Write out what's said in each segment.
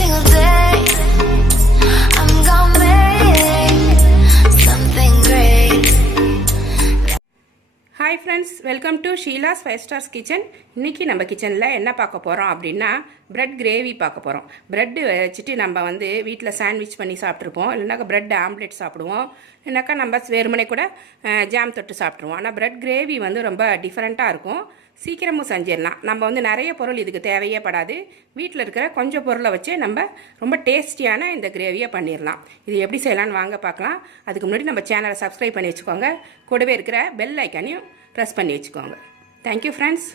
single day. I'm gonna make something great. Hi friends, welcome to Sheila's 5 Stars Kitchen. இன்னைக்கு நம்ம கிச்சனில் என்ன பார்க்க போகிறோம் அப்படின்னா பிரெட் கிரேவி பார்க்க போகிறோம். பிரெட்டு வச்சுட்டு நம்ம வந்து வீட்டில் சாண்ட்விச் பண்ணி சாப்பிட்ருப்போம், இல்லைனாக்கா பிரெட் ஆம்லெட் சாப்பிடுவோம், இல்லைனாக்கா நம்ம வெறுமனே கூட ஜாம் தொட்டு சாப்பிட்ருவோம். ஆனால் பிரெட் கிரேவி வந்து ரொம்ப டிஃப்ரெண்ட்டாக இருக்கும், சீக்கிரமும் செஞ்சிடலாம். நம்ம வந்து நிறைய பொருள் இதுக்கு தேவையே படாது, வீட்டில் இருக்கிற கொஞ்சம் பொருளை வச்சு நம்ம ரொம்ப டேஸ்டியான இந்த கிரேவியை பண்ணிடலாம். இது எப்படி செய்யலான்னு வாங்க பார்க்கலாம். அதுக்கு முன்னாடி நம்ம சேனலை சப்ஸ்கிரைப் பண்ணி வச்சுக்கோங்க, கூடவே இருக்கிற பெல் ஐக்கானையும் ப்ரெஸ் பண்ணி வச்சுக்கோங்க. Thank you friends.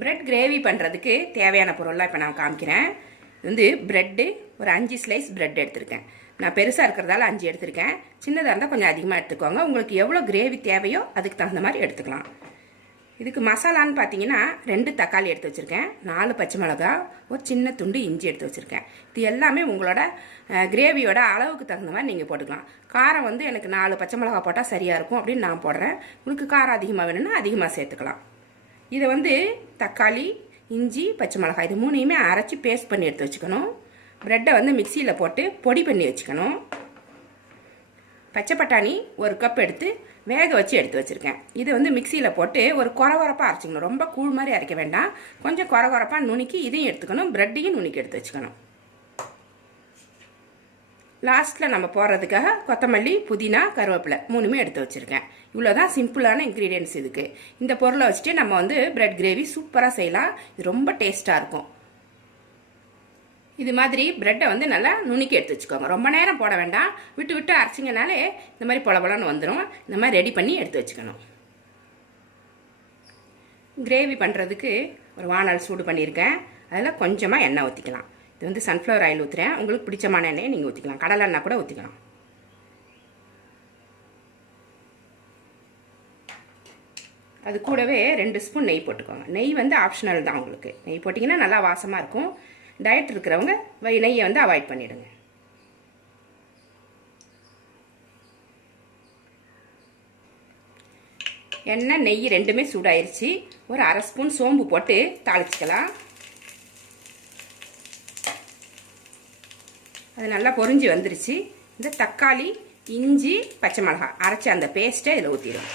பிரெட் கிரேவி பண்ணுறதுக்கு தேவையான பொருள்லாம் இப்போ நான் காமிக்கிறேன். இது வந்து ப்ரெட்டு ஒரு 5 ஸ்லைஸ் ப்ரெட் எடுத்திருக்கேன். நான் பெருசாக இருக்கிறதால 5 எடுத்திருக்கேன், சின்னதாக இருந்தால் கொஞ்சம் அதிகமாக எடுத்துக்கோங்க. உங்களுக்கு எவ்வளோ கிரேவி தேவையோ அதுக்கு தகுந்த மாதிரி எடுத்துக்கலாம். இதுக்கு மசாலான்னு பார்த்தீங்கன்னா 2 தக்காளி எடுத்து வச்சுருக்கேன், 4 பச்சை மிளகா, ஒரு சின்ன துண்டு இஞ்சி எடுத்து வச்சுருக்கேன். இது எல்லாமே உங்களோட கிரேவியோட அளவுக்கு தகுந்த மாதிரி நீங்கள் போட்டுக்கலாம். காரம் வந்து எனக்கு 4 பச்சை மிளகா போட்டால் சரியாக இருக்கும் அப்படின்னு நான் போடுறேன். உங்களுக்கு காரம் அதிகமாக வேணும்னா அதிகமாக சேர்த்துக்கலாம். இதை வந்து தக்காளி, இஞ்சி, பச்சை மிளகாய் இது 3யுமே அரைச்சி பேஸ்ட் பண்ணி எடுத்து வச்சுக்கணும். ப்ரெட்டை வந்து மிக்சியில் போட்டு பொடி பண்ணி வச்சுக்கணும். பச்சை பட்டாணி 1 கப் எடுத்து வேக வச்சு எடுத்து வச்சுருக்கேன். இது வந்து மிக்சியில் போட்டு ஒரு கொரகொரப்பாக அரைச்சிக்கணும், ரொம்ப கூழ் மாதிரி அரைக்க வேண்டாம், கொஞ்சம் கொரகொரப்பாக நுணுக்கி இதையும் எடுத்துக்கணும், ப்ரெட்டையும் நுணுக்கி எடுத்து வச்சுக்கணும். லாஸ்ட்டில் நம்ம போடுறதுக்காக கொத்தமல்லி, புதினா, கருவேப்பிலை 3மே எடுத்து வச்சுருக்கேன். இவ்வளோதான் சிம்பிளான இன்க்ரீடியன்ட்ஸ் இதுக்கு. இந்த பொருளை வச்சுட்டு நம்ம வந்து பிரெட் கிரேவி சூப்பராக செய்யலாம். இது ரொம்ப டேஸ்ட்டாக இருக்கும். இது மாதிரி ப்ரெட்டை வந்து நல்லா நுணுக்கி எடுத்து வச்சுக்கோங்க, ரொம்ப நேரம் போட வேண்டாம், விட்டு விட்டு அரைச்சிங்கனாலே இந்த மாதிரி பொலபொலன்னு வந்துடும். இந்த மாதிரி ரெடி பண்ணி எடுத்து வச்சுக்கணும். கிரேவி பண்ணுறதுக்கு ஒரு வானல் சூடு பண்ணியிருக்கேன், அதில் கொஞ்சமாக எண்ணெய் ஊற்றிக்கலாம். இது வந்து சன்ஃப்ளவர் ஆயில் ஊற்றுறேன், உங்களுக்கு பிடிச்சமான எண்ணெயை நீங்கள் ஊற்றிக்கலாம், கடலை எண்ணெய் கூட ஊற்றிக்கலாம். அது கூடவே 2 ஸ்பூன் நெய் போட்டுக்கோங்க. நெய் வந்து ஆப்ஷனல் தான், உங்களுக்கு நெய் போட்டிங்கன்னா நல்லா வாசமாக இருக்கும். டயட் இருக்கிறவங்க நெய்யை வந்து அவாய்ட் பண்ணிவிடுங்க. எண்ணெய் நெய் 2மே சூடாயிருச்சு. ஒரு 1/2 ஸ்பூன் சோம்பு போட்டு தாளிச்சிக்கலாம். அது நல்லா பொரிஞ்சு வந்துருச்சு. இந்த தக்காளி, இஞ்சி, பச்சை மிளகாய் அரைச்சி அந்த பேஸ்ட்டை இதில் ஊற்றிடும்.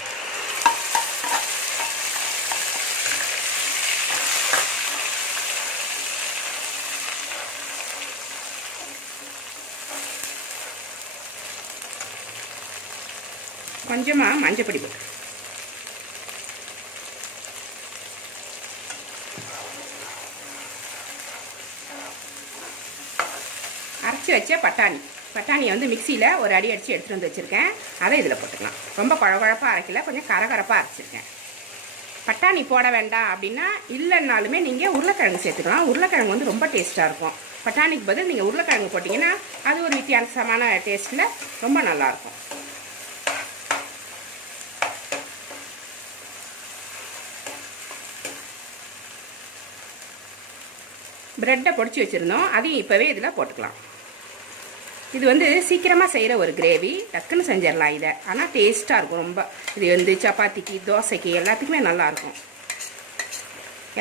கொஞ்சமாக மஞ்சப்பொடி போட்டு அரைச்சி வச்ச பட்டாணியை வந்து மிக்சியில் ஒரு அடி அடித்து எடுத்துகிட்டு வந்து வச்சுருக்கேன், அதை இதில் போட்டுக்கலாம். ரொம்ப குழகுழப்பாக அரைக்கல, கொஞ்சம் கரகரப்பாக அரைச்சிருக்கேன். பட்டாணி போட வேண்டாம் அப்படின்னா இல்லைன்னாலுமே நீங்கள் உருளைக்கிழங்கு சேர்த்துக்கலாம். உருளைக்கிழங்கு வந்து ரொம்ப டேஸ்ட்டாக இருக்கும். பட்டாணிக்கு பதில் நீங்கள் உருளைக்கிழங்கு போட்டிங்கன்னா அது ஒரு வித்தியாசமான டேஸ்ட்டில் ரொம்ப நல்லாயிருக்கும். ப்ரெட்டை பொடிச்சு வச்சுருந்தோம், அதையும் இப்போவே இதில் போட்டுக்கலாம். இது வந்து சீக்கிரமாக செய்கிற ஒரு கிரேவி, டக்குன்னு செஞ்சிடலாம் இதை. ஆனால் டேஸ்ட்டாக இருக்கும் ரொம்ப. இது வந்து சப்பாத்திக்கு, தோசைக்கு எல்லாத்துக்குமே நல்லாயிருக்கும்.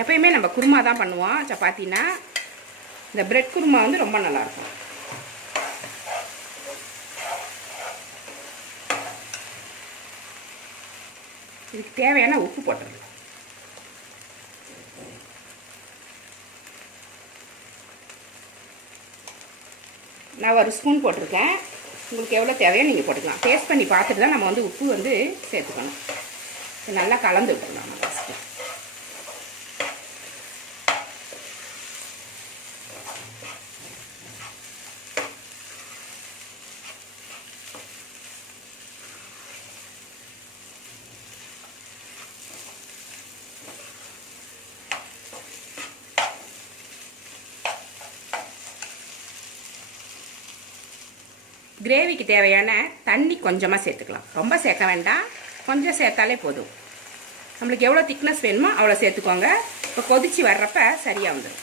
எப்பயுமே நம்ம குருமா தான் பண்ணுவோம் சப்பாத்தினா, இந்த ப்ரெட் குருமா வந்து ரொம்ப நல்லாயிருக்கும். இதுக்கு தேவையான உப்பு போட்டுருங்க. நான் 1 ஸ்பூன் போட்டிருக்கேன், உங்களுக்கு எவ்வளோ தேவையோ நீங்கள் போட்டுக்கலாம். டேஸ்ட் பண்ணி பார்த்துட்டு தான் நம்ம வந்து உப்பு வந்து சேர்த்துக்கணும். நல்லா கலந்து விட்டுருலாம் நம்ம ஃபஸ்ட்டு. கிரேவிக்கு தேவையான தண்ணி கொஞ்சமாக சேர்த்துக்கலாம், ரொம்ப சேர்க்க வேண்டாம், கொஞ்சம் சேர்த்தாலே போதும். நம்மளுக்கு எவ்வளோ திக்னஸ் வேணுமோ அவ்வளோ சேர்த்துக்கோங்க. இப்போ கொதிச்சு வர்றப்ப சரியாக வந்துடும்.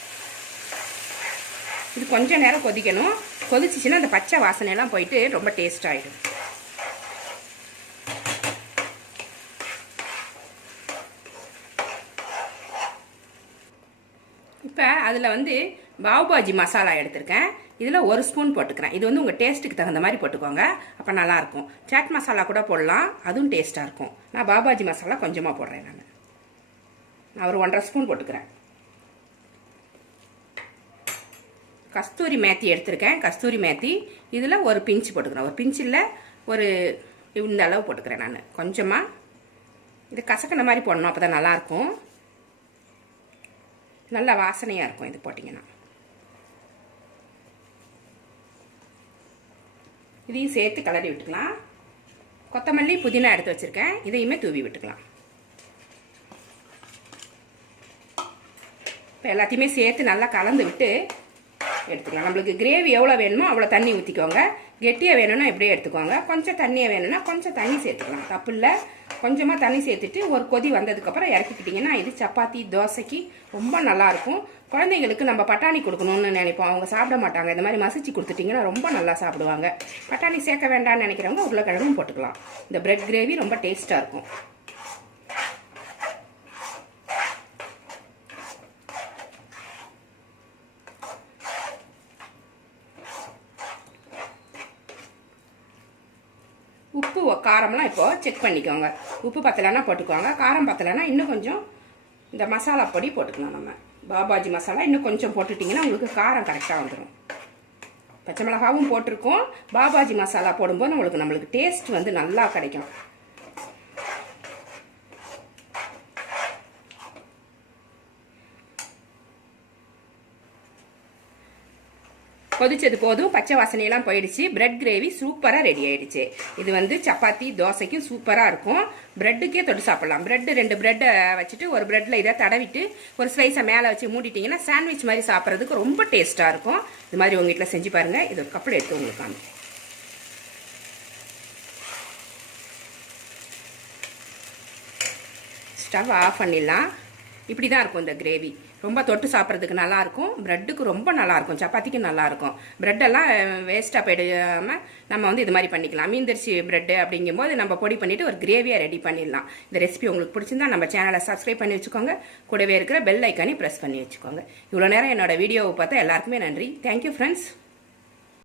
இது கொஞ்சம் நேரம் கொதிக்கணும். கொதிச்சிச்சுன்னா அந்த பச்சை வாசனையெல்லாம் போயிட்டு ரொம்ப டேஸ்ட் ஆகிடும். இப்போ அதில் வந்து பாவுபாஜி மசாலா எடுத்திருக்கேன். இதில் 1 ஸ்பூன் போட்டுக்கிறேன். இது வந்து உங்கள் டேஸ்ட்டுக்கு தகுந்த மாதிரி போட்டுக்கோங்க, அப்போ நல்லாயிருக்கும். சாட் மசாலா கூட போடலாம், அதுவும் டேஸ்ட்டாக இருக்கும். நான் பாபாஜி மசாலா கொஞ்சமாக போடுறேன். நான் ஒரு 1.5 ஸ்பூன் போட்டுக்கிறேன். கஸ்தூரி மேத்தி எடுத்திருக்கேன். கஸ்தூரி மேத்தி இதில் ஒரு பிஞ்சு போட்டுக்கிறேன். ஒரு பிஞ்சில் ஒரு இந்த அளவு போட்டுக்கிறேன். நான் கொஞ்சமாக இது கசக்கின மாதிரி போடணும், அப்போ தான் நல்லாயிருக்கும். நல்ல வாசனையாக இருக்கும் இது போட்டிங்கன்னா. இதையும் சேர்த்து கிளறி விட்டுக்கலாம். கொத்தமல்லி புதினா எடுத்து வச்சுருக்கேன், இதையுமே தூவி விட்டுக்கலாம். இப்போ எல்லாத்தையுமே சேர்த்து நல்லா கலந்து விட்டு எடுத்துக்கலாம். நம்மளுக்கு கிரேவி எவ்வளோ வேணுமோ அவ்வளோ தண்ணி ஊற்றிக்கோங்க. கெட்டியாக வேணும்னா இப்படியே எடுத்துக்கோங்க. கொஞ்சம் தண்ணியாக வேணும்னா கொஞ்சம் தண்ணி சேர்த்துக்கலாம், தப்பு இல்லை. கொஞ்சமாக தண்ணி சேர்த்துட்டு ஒரு கொதி வந்ததுக்கப்புறம் இறக்கிக்கிட்டிங்கன்னா இது சப்பாத்தி தோசைக்கு ரொம்ப நல்லாயிருக்கும். குழந்தைங்களுக்கு நம்ம பட்டாணி கொடுக்கணும்னு நினைப்போம், அவங்க சாப்பிட மாட்டாங்க. இந்த மாதிரி மசிச்சு கொடுத்துட்டிங்கன்னா ரொம்ப நல்லா சாப்பிடுவாங்க. பட்டாணி சேர்க்க வேண்டாம்னு நினைக்கிறவங்க உருளைக்கிழங்கும் போட்டுக்கலாம். இந்த பிரெட் கிரேவி ரொம்ப டேஸ்ட்டாக இருக்கும். உப்பு காரம்லாம் இப்போது செக் பண்ணிக்கோங்க. உப்பு பத்தலைன்னா போட்டுக்கோங்க, காரம் பத்தலைன்னா இன்னும் கொஞ்சம் இந்த மசாலா பொடி போட்டுக்கலாம். நம்ம பாபாஜி மசாலா இன்னும் கொஞ்சம் போட்டுட்டிங்கன்னா உங்களுக்கு காரம் கரெக்டாக வந்துடும். பச்சை மிளகாவும் போட்டிருக்கோம். பாபாஜி மசாலா போடும்போது நம்மளுக்கு டேஸ்ட் வந்து நல்லா கிடைக்கும். கொதிச்சது போதும், பச்சை வாசனையெல்லாம் போயிடுச்சு. பிரெட் கிரேவி சூப்பராக ரெடி ஆயிடுச்சு. இது வந்து சப்பாத்தி தோசைக்கும் சூப்பராக இருக்கும். பிரெட்டுக்கே தொட்டு சாப்பிடலாம். பிரெட்டு 2 பிரெட்டை வச்சுட்டு ஒரு பிரெட்டில் இதை தடவிட்டு ஒரு ஸ்லைஸை மேலே வச்சு மூடிட்டிங்கன்னா சாண்ட்விச் மாதிரி சாப்பிட்றதுக்கு ரொம்ப டேஸ்ட்டாக இருக்கும். இது மாதிரி உங்கள் வீட்டில் செஞ்சு பாருங்கள். இது ஒரு கப்பில் எடுத்து உங்களுக்கு காமி. ஸ்டவ் ஆஃப் பண்ணிடலாம். இப்படி தான் இருக்கும் இந்த கிரேவி. ரொம்ப தொட்டு சாப்பிட்றதுக்கு நல்லாயிருக்கும். ப்ரெட்டுக்கு ரொம்ப நல்லாயிருக்கும், சப்பாத்திக்கு நல்லாயிருக்கும். ப்ரெட்டெல்லாம் வேஸ்ட்டாக போயிடாமல் நம்ம வந்து இது மாதிரி பண்ணிக்கலாம். மீந்திரிச்சி ப்ரெட்டு அப்படிங்கும்போது நம்ம பொடி பண்ணிவிட்டு ஒரு கிரேவியாக ரெடி பண்ணிடலாம். இந்த ரெசிபி உங்களுக்கு பிடிச்சிருந்தா நம்ம சேனலை சப்ஸ்கிரைப் பண்ணி வச்சுக்கோங்க. கூடவே இருக்கிற பெல் ஐக்கானே ப்ரெஸ் பண்ணி வச்சுக்கோங்க. இவ்வளோ நேரம் என்னோட வீடியோவை பார்த்தா எல்லாருக்குமே நன்றி. Thank you friends.